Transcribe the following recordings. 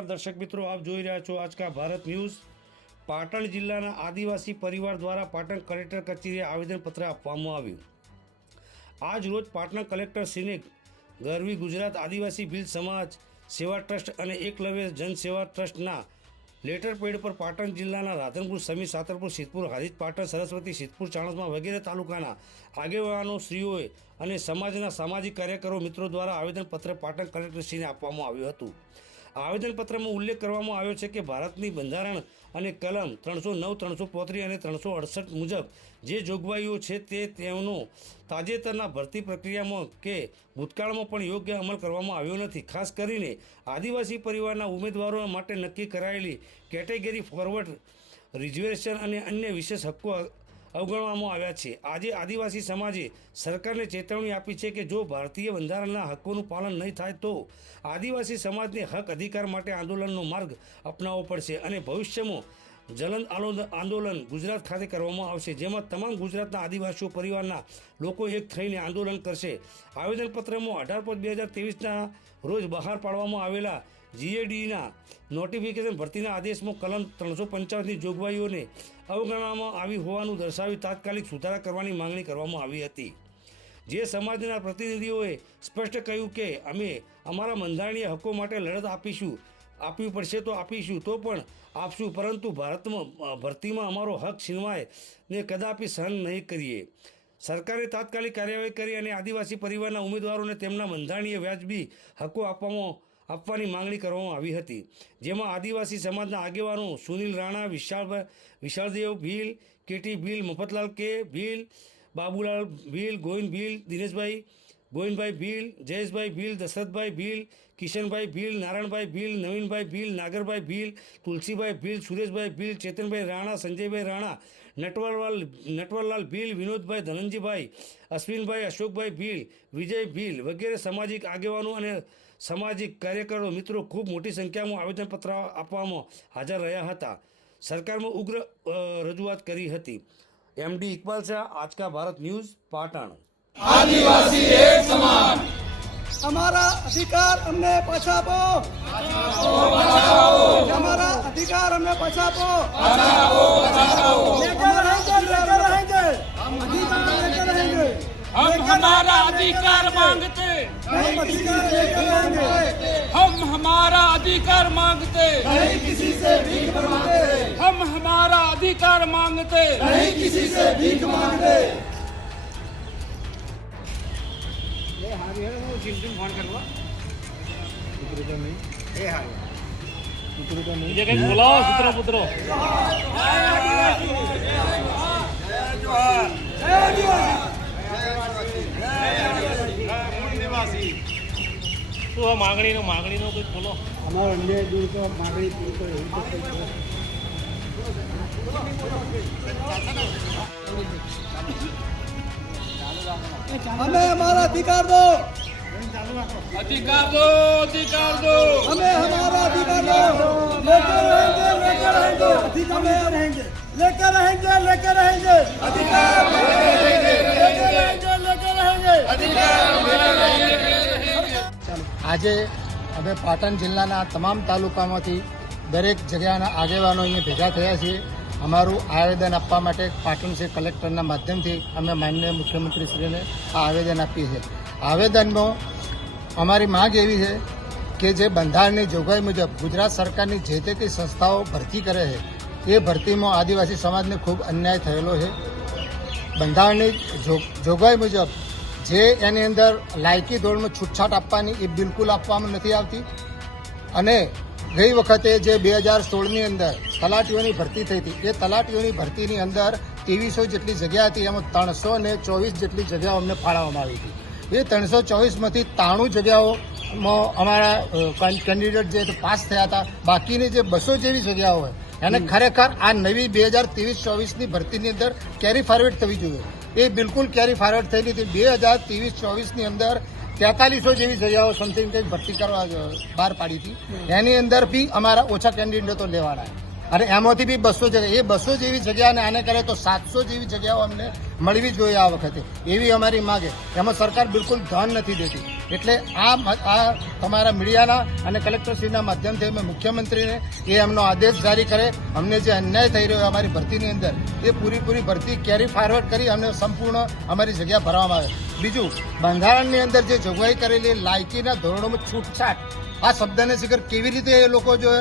નમસ્કાર દર્શક મિત્રો, આપ જોઈ રહ્યા છો આજકા ભારત ન્યૂઝ। પાટણ જિલ્લાના આદિવાસી પરિવાર દ્વારા પાટણ કલેક્ટર કચેરીએ આવેદનપત્ર આપવામાં આવ્યું। આજ રોજ પાટણ કલેક્ટરશ્રીને ગરવી ગુજરાત આદિવાસી ભીલ સમાજ સેવા ટ્રસ્ટ અને એકલવ્ય જન સેવા ટ્રસ્ટના લેટર પેડ પર પાટણ જિલ્લાના રાધનપુર, સમી, સાતરપુર, સિદ્ધપુર, હારીજ, પાટણ, સરસ્વતી, સિદ્ધપુર, ચાણસ્મા વગેરે તાલુકાના આગેવાનો શ્રીઓએ અને સમાજના સામાજિક કાર્યકરો મિત્રો દ્વારા આવેદનપત્ર પાટણ કલેક્ટરશ્રીને આપવામાં આવ્યું હતું। આવેદનપત્રમાં ઉલ્લેખ કરવામાં આવ્યો છે કે ભારતની બંધારણ અને કલમ 309, 335 અને 368 મુજબ જે જોગવાઈઓ છે તેનો તાજેતરના ભરતી પ્રક્રિયામાં કે ભૂતકાળમાં પણ યોગ્ય અમલ કરવામાં આવ્યો નથી। ખાસ કરીને આદિવાસી પરિવારના ઉમેદવારો માટે નક્કી કરાયેલી કેટેગરી ફોરવર્ડ રિઝર્વેશન અને અન્ય વિશેષ હક્કો અવગણવામાં આવ્યા છે। આજે આદિવાસી સમાજે સરકારને ચેતવણી આપી છે કે જો ભારતીય બંધારણના હક્કોનું પાલન નહીં થાય તો આદિવાસી સમાજને હક અધિકાર માટે આંદોલનનો માર્ગ અપનાવવો પડશે અને ભવિષ્યમાં જલન આંદોલન ગુજરાત ખાતે કરવામાં આવશે, જેમાં તમામ ગુજરાતના આદિવાસીઓ પરિવારના લોકો એક થઈને આંદોલન કરશે। આવેદનપત્રમાં 18/5/2023ના રોજ બહાર પાડવામાં આવેલા જીએડીના નોટિફિકેશન ભરતીના આદેશમાં કલમ 355ની જોગવાઈઓને અવગણવામાં આવી હોવાનું દર્શાવી તાત્કાલિક સુધારા કરવાની માંગણી કરવામાં આવી હતી। જે સમાજના પ્રતિનિધિઓએ સ્પષ્ટ કહ્યું કે અમે અમારા બંધારણીય હક્કો માટે લડત આપવી પડશે તો આપીશું, તો પણ આપશું, પરંતુ ભરતીમાં અમારો હક છીનવાય ને કદાપી સહન નહીં કરીએ। સરકારે તાત્કાલિક કાર્યવાહી કરી અને આદિવાસી પરિવારના ઉમેદવારોને તેમના બંધારણીય વ્યાજબી હક્કો આપવાની માંગણી કરવામાં આવી હતી, જેમાં આદિવાસી સમાજના આગેવાનો સુનિલ રાણા, વિશાળદેવ ભીલ, કેટી ભીલ, મફતલાલ કે ભીલ, બાબુલાલ ભીલ, ગોવિંદ ભીલ, દિનેશભાઈ ગોવિંદભાઈ ભીલ, જયેશભાઈ ભીલ, દશરથભાઈ ભીલ, કિશનભાઈ ભીલ, નારાયણભાઈ ભીલ, નવીનભાઈ ભીલ, નાગરભાઈ ભીલ, તુલસીભાઈ ભીલ, સુરેશભાઈ ભીલ, ચેતનભાઈ રાણા, સંજયભાઈ રાણા, નટવરલાલ ભીલ, વિનોદભાઈ, ધનંજીભાઈ, અશ્વિનભાઈ, અશોકભાઈ ભીલ, વિજય ભીલ વગેરે સામાજિક આગેવાનો અને સામાજિક કાર્યકરો મિત્રો ખૂબ મોટી સંખ્યામાં આવેદનપત્ર આપવામાં હાજર રહ્યા હતા। સરકારમાં ઉગ્ર રજૂઆત કરી હતી। MD Iqbal Shah, Aajka Bharat news, Patan. आदिवासी एक समान, हमारा अधिकार हमने बचाओ, हमारा अधिकार हमने बचाओ, लेकर रहेंगे, हम हमारा अधिकार मांगते, हम हमारा अधिकार मांगते, नहीं किसी से भीख मांगते, हम हमारा अधिकार मांगते, नहीं किसी से भीख मांगते। मांगणी नो कुछ बोलो। हमारा अन्याय दूर का मांगणी पूरी करो। हमें हमारा अधिकार दो, अधिकार दो, अधिकार दो, हमें हमारा अधिकार दो, लेकर रहेंगे, लेकर रहेंगे, अधिकार रहेंगे, लेकर रहेंगे, लेकर रहेंगे, अधिकार लेकर रहेंगे, लेकर रहेंगे, अधिकार। આજે અમે પાટણ જિલ્લાના તમામ તાલુકામાંથી દરેક જગ્યાના આગેવાનો અહીંયા ભેગા થયા છીએ। અમારું આવેદન આપવા માટે પાટણ શહેર કલેક્ટરના માધ્યમથી અમે માનનીય મુખ્યમંત્રીશ્રીને આ આવેદન આપીએ છીએ। આવેદનમાં અમારી માંગ એવી છે કે જે બંધારણની જોગવાઈ મુજબ ગુજરાત સરકારની જે તે કંઈ સંસ્થાઓ ભરતી કરે છે એ ભરતીમાં આદિવાસી સમાજને ખૂબ અન્યાય થયેલો છે। બંધારણની જોગવાઈ મુજબ જે એની અંદર લાયકી ધોરણમાં છૂટછાટ આપવાની એ બિલકુલ આપવામાં નથી આવતી અને ગઈ વખતે જે 2016ની અંદર તલાટીઓની ભરતી થઈ હતી એ તલાટીઓની ભરતીની અંદર 2300 જેટલી જગ્યા હતી, એમાં 324 જેટલી જગ્યાઓ અમને ફાળવવામાં આવી હતી। એ 324માંથી 93 જગ્યાઓમાં અમારા કેન્ડિડેટ જે પાસ થયા હતા। બાકીની જે 200 જેવી જગ્યાઓ હોય એને ખરેખર આ નવી 2023-24ની ભરતીની અંદર કેરી ફોરવર્ડ થવી જોઈએ। એ બિલકુલ કેરી ફોરવર્ડ થઈ નથી। 2023-24ની અંદર 4300 જેવી જગ્યાઓ સમથિંગ કંઈક ભરતી કરવા બહાર પાડી હતી, એની અંદર બી અમારા ઓછા કેન્ડિડેટો લેવાના અને એમાંથી બી 200 જગ્યા, એ 200 જેવી જગ્યાને આને કરે તો 700 જેવી જગ્યાઓ અમને મળવી જોઈએ આ વખતે, એવી અમારી માંગ છે। એમાં સરકાર બિલકુલ ધ્યાન નથી દેતી। એટલે આ તમારા મીડિયાના અને કલેક્ટરશ્રીના માધ્યમથી અમે મુખ્યમંત્રીને એ એમનો આદેશ જારી કરે, અમને જે અન્યાય થઈ રહ્યો અમારી ભરતીની અંદર એ પૂરી ભરતી કેરી ફોરવર્ડ કરી અમને સંપૂર્ણ અમારી જગ્યા ભરવામાં આવે. બીજું, બંધારણની અંદર જે જોગવાઈ કરેલી લાયકીના ધોરણોમાં છૂટછાટ, આ શબ્દને શિખર કેવી રીતે એ લોકો જો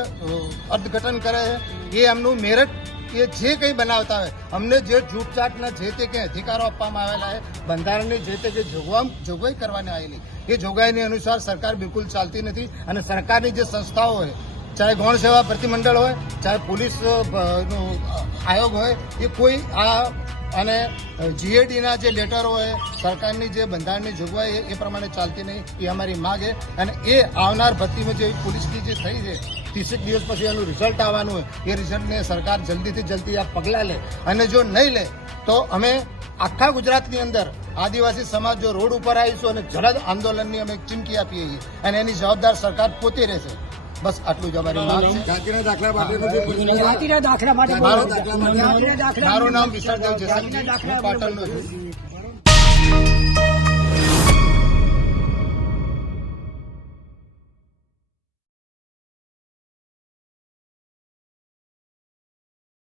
અર્થઘટન કરે છે, એ એમનું મેરિટ એ જે કંઈ બનાવતા હોય, અમને જે છૂટછાટના જે તે કંઈ અધિકારો આપવામાં આવેલા છે, બંધારણની જે તે કંઈ જોગવાઈ કરવાની આવેલી, એ જોગવાઈની અનુસાર સરકાર બિલકુલ ચાલતી નથી. અને સરકારની જે સંસ્થાઓ હોય, ચાહે ગૌણ સેવા પ્રતિમંડળ હોય, ચાહે પોલીસ આયોગ હોય, એ કોઈ અને જીએડીના જે લેટરો હોય, સરકારની જે બંધારણની જોગવાઈ એ પ્રમાણે ચાલતી નહીં, એ અમારી માંગ છે. અને એ આવનાર ભરતીમાં જે પોલીસની જે થઈ છે 30 દિવસ પછી એનું રિઝલ્ટ આવવાનું હોય, એ રિઝલ્ટને સરકાર જલ્દીથી જલ્દી આ પગલાં લે. અને જો નહીં લે તો અમે આખા ગુજરાતની અંદર આદિવાસી સમાજ જો રોડ ઉપર આવીશું અને જલદ આંદોલનની અમે ચીમકી આપીએ છીએ, અને એની જવાબદાર સરકાર પોતે રહેશે. બસ આટલું જ અમારી માંગ છે. જાતિના દાખલા માટે મારું નામ વિશાળદેવ જયસંગી, પાટણનો છું.